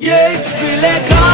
Geç bile kal